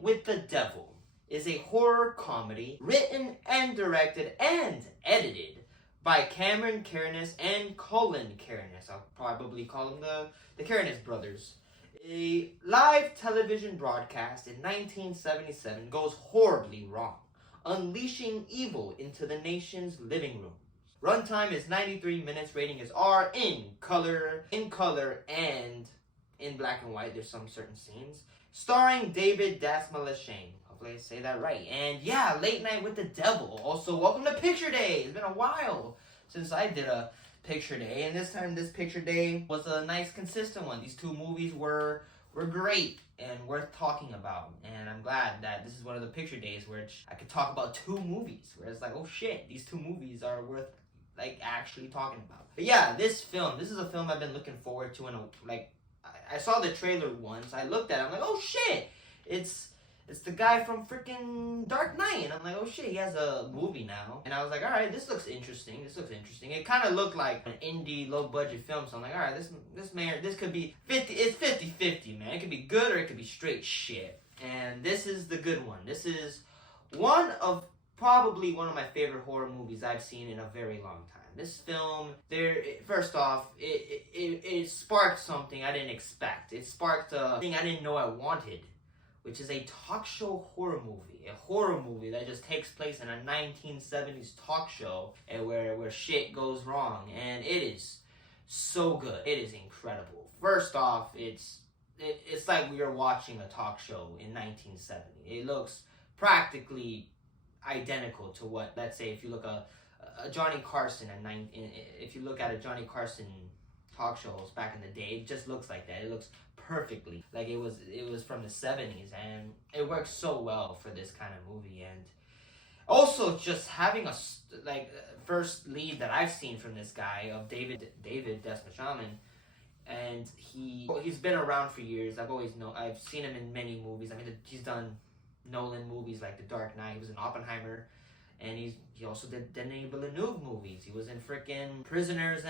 Night with the Devil is a horror comedy written and directed and edited by Cameron Carnes and Colin Carnes. I'll probably call them the Carnes brothers. A live television broadcast in 1977 goes horribly wrong, unleashing evil into the nation's living rooms. Runtime is 93 minutes, rating is R, in color, and in black and white. There's some certain scenes. Starring David Dasmalchian. Hopefully I say that right. And yeah, Late Night with the Devil. Also, welcome to Picture Day. It's been a while since I did a Picture Day, and this time this Picture Day was a nice consistent one. These two movies were great and worth talking about, and I'm glad that this is one of the Picture Days where I could talk about two movies where it's like, oh shit, these two movies are worth like actually talking about. But yeah, this is a film I've been looking forward to, and I saw the trailer once. I looked at it, I'm like, oh shit, it's the guy from freaking Dark Knight. And I'm like, oh shit, he has a movie now. And I was like, alright, this looks interesting. It kind of looked like an indie, low-budget film. So I'm like, alright, this could be 50-50, man. It could be good or it could be straight shit. And this is the good one. This is probably one of my favorite horror movies I've seen in a very long time. This film, first off, it sparked something I didn't expect. It sparked a thing I didn't know I wanted, which is a talk show horror movie. A horror movie that just takes place in a 1970s talk show and where shit goes wrong. And it is so good. It is incredible. First off, it's like we are watching a talk show in 1970. It looks practically identical to what, let's say, if you look a Johnny Carson if you look at a Johnny Carson talk shows back in the day, it just looks like that. It looks perfectly like it was from the 70s, and it works so well for this kind of movie. And also just having a first lead that I've seen from this guy of David Dasmalchian, and he's been around for years. I've seen him in many movies. I mean, he's done Nolan movies like The Dark Knight. He was in Oppenheimer, and he also did Denis Villeneuve movies. He was in frickin' Prisoners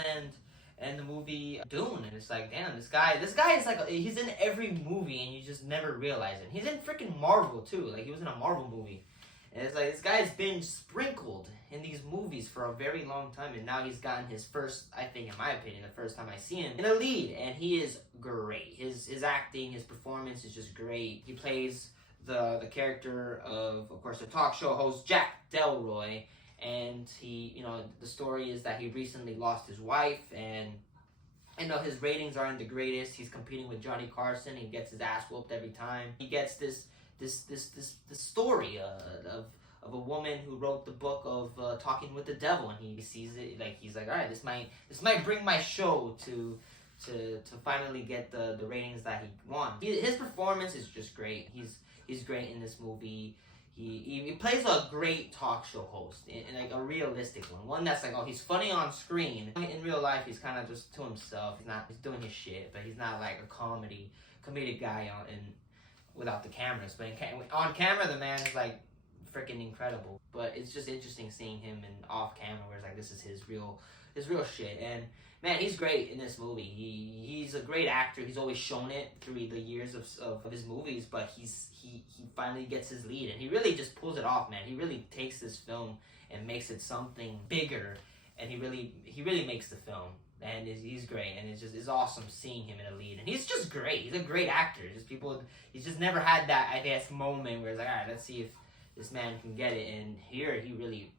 and the movie Dune, and it's like, damn, this guy is like, he's in every movie and you just never realize it. He's in freaking Marvel too, like he was in a Marvel movie, and it's like this guy's been sprinkled in these movies for a very long time, and now he's gotten his first, I think in my opinion, the first time I see him in a lead, and he is great. His acting, his performance is just great. He plays the character of course, the talk show host Jack Delroy. And the story is that he recently lost his wife, and I know his ratings aren't the greatest. He's competing with Johnny Carson. He gets his ass whooped every time. He gets this story of a woman who wrote the book of Talking with the Devil, and he sees it like he's like, all right, this might bring my show to finally get the ratings that he wants. His performance is just great. He's great in this movie. He plays a great talk show host, and like a realistic one that's like, oh, he's funny on screen. In real life, he's kind of just to himself. He's doing his shit, but he's not like a comedic guy without the cameras. But on camera, the man's like freaking incredible. But it's just interesting seeing him in off camera, where it's like this is his real shit. And man, he's great in this movie. He's a great actor. He's always shown it through the years of his movies, but he finally gets his lead, and he really just pulls it off, man. He really takes this film and makes it something bigger, and he really makes the film, and he's great, and it's awesome seeing him in a lead, and he's just great. He's a gre's actor. He's just never had that, I guess, moment where it's like, all right, let's see if this man can get it, and here he really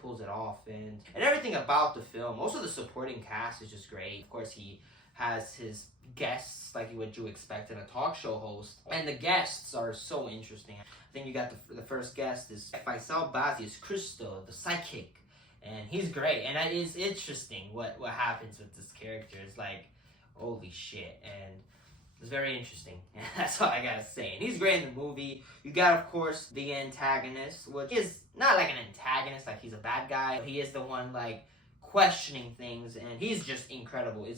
pulls it off, and everything about the film. Also, the supporting cast is just great. Of course, he has his guests like what you expect in a talk show host, and the guests are so interesting. I think you got the first guest is Faisal Bazi's Christo, the psychic, and he's great. And it is interesting what happens with this character. It's like, holy shit, and it's very interesting. That's all I gotta say. And he's great in the movie. You got, of course, the antagonist, which is not like an antagonist, like he's a bad guy. He is the one like questioning things, and he's just incredible. The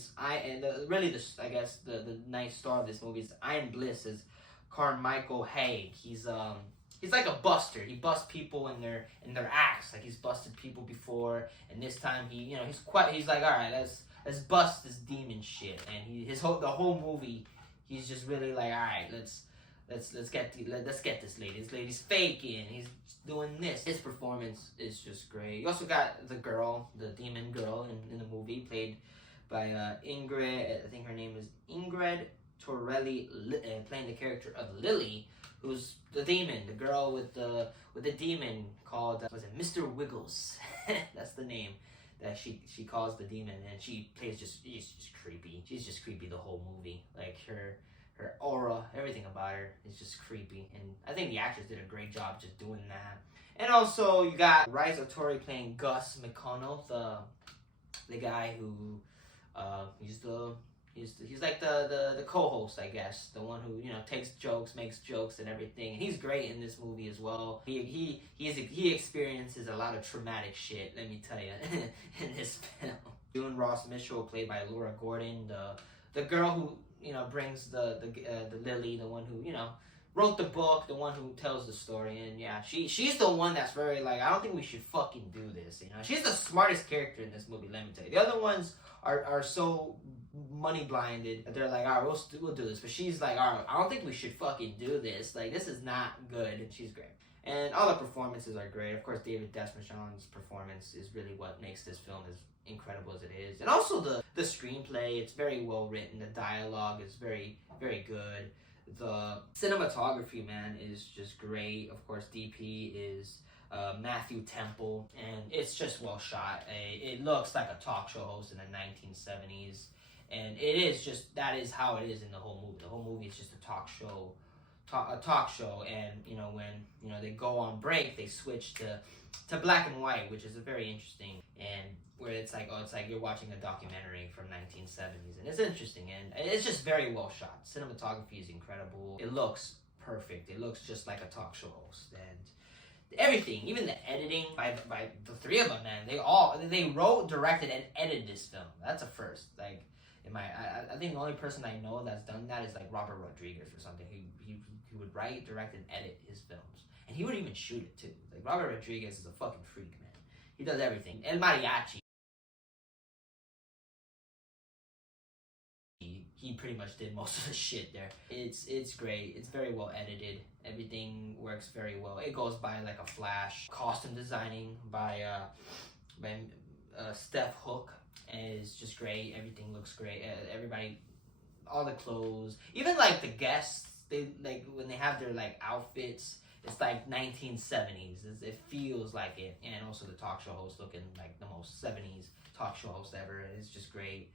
nice star of this movie is Ian Bliss as Carmichael Haig. He's like a buster. He busts people in their acts. Like he's busted people before, and this time he's like, all right, let's bust this demon shit. And the whole movie, he's just really like, all right, let's let's get this lady. This lady's faking. He's doing this. His performance is just great. You also got the girl, the demon girl in the movie, played by Ingrid. I think her name is Ingrid Torelli, playing the character of Lily, who's the demon, the girl with the demon called was it Mr. Wiggles? That's the name that she calls the demon, and she plays she's just creepy. She's just creepy the whole movie. Like her aura, everything about her is just creepy, and I think the actress did a great job just doing that. And also you got Rise Tori playing Gus McConnell, the guy who he's like the co-host, I guess, the one who takes jokes, makes jokes, and everything. And he's great in this movie as well. He experiences a lot of traumatic shit, let me tell you, in this film. June Ross Mitchell, played by Laura Gordon, the girl who brings the Lily, the one who wrote the book, the one who tells the story. And yeah, she's the one that's very like, I don't think we should fucking do this. She's the smartest character in this movie, let me tell you. The other ones are so money blinded that they're like, all right, we'll do this. But she's like, all right, I don't think we should fucking do this. Like, this is not good. And she's great. And all the performances are great. Of course, David Desmond's performance is really what makes this film as incredible as it is. And also the screenplay, it's very well written. The dialogue is very, very good. The cinematography, man, is just great. Of course, DP is Matthew Temple, and it's just well shot. It looks like a talk show host in the 1970s, and it is just, that is how it is in the whole movie. The whole movie is just a talk show, and when they go on break, they switch to black and white, which is a very interesting, and where it's like you're watching a documentary from 1970s, and it's interesting, and it's just very well shot. Cinematography is incredible. It looks perfect. It looks just like a talk show host, and everything, even the editing by the three of them, man, they wrote, directed, and edited this film. That's a first. Like, I think the only person I know that's done that is like Robert Rodriguez or something. He would write, direct, and edit his films, and he would even shoot it too. Like, Robert Rodriguez is a fucking freak, man. He does everything. El Mariachi, he pretty much did most of the shit there. It's great. It's very well edited. Everything works very well. It goes by like a flash. Costume designing by Steph Hook is just great. Everything looks great. Everybody, all the clothes, even like the guests, they like when they have their like outfits, it's like 1970s. It feels like it. And also the talk show host looking like the most 70s talk show host ever. It's just great.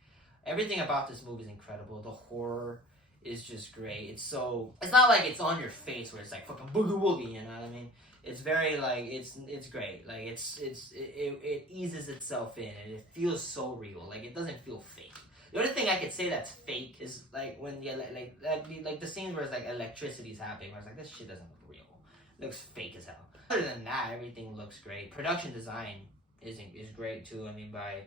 Everything about this movie is incredible. The horror is just great. It's not like it's on your face where it's like fucking boogie woogie, you know what I mean? It's very like, it's great. Like it eases itself in, and it feels so real. Like, it doesn't feel fake. The only thing I could say that's fake is like when like the scenes where it's like electricity's happening, where it's like, this shit doesn't look real. It looks fake as hell. Other than that, everything looks great. Production design is great too. I mean, by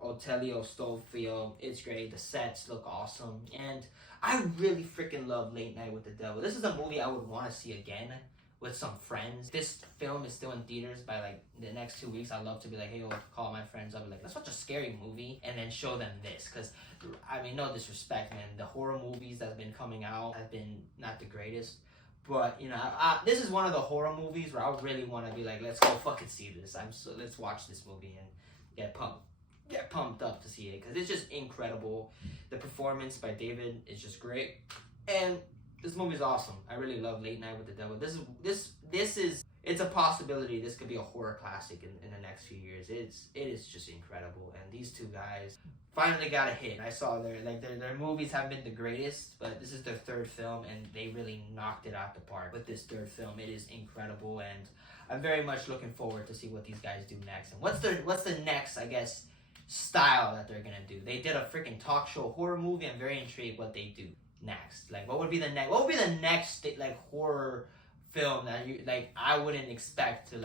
Otelio Stolfio, it's great. The sets look awesome, and I really freaking love Late Night with the Devil. This is a movie I would want to see again with some friends. This film is still in theaters. By like the next 2 weeks, I'd love to be like, hey, I'll call my friends up and like, let's watch a scary movie and then show them this. Because I mean, no disrespect, man, the horror movies that's been coming out have been not the greatest. But this is one of the horror movies where I really want to be like, let's go fucking see this. Let's watch this movie and get pumped up to see it, because it's just incredible. The performance by David is just great, and this movie's awesome. I really love Late Night with the Devil. It's a possibility this could be a horror classic in the next few years. It is just incredible, and these two guys finally got a hit. I saw their movies haven't been the greatest, but this is their third film, and they really knocked it out the park with this third film. It is incredible, and I'm very much looking forward to see what these guys do next, and what's the next, I guess, style that they're gonna do. They did a freaking talk show horror movie. I'm very intrigued what they do next. Like, what would be the next like horror film that you like? I wouldn't expect to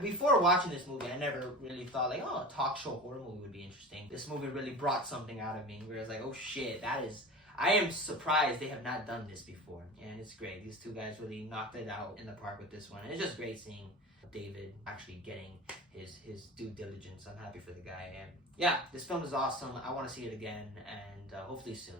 before watching this movie, I never really thought like, oh, a talk show horror movie would be interesting. This movie really brought something out of me where it's like, oh shit, I am surprised they have not done this before, and it's great. These two guys really knocked it out in the park with this one, and it's just great seeing David actually getting his due diligence. I'm happy for the guy, and yeah, this film is awesome. I want to see it again, and hopefully soon.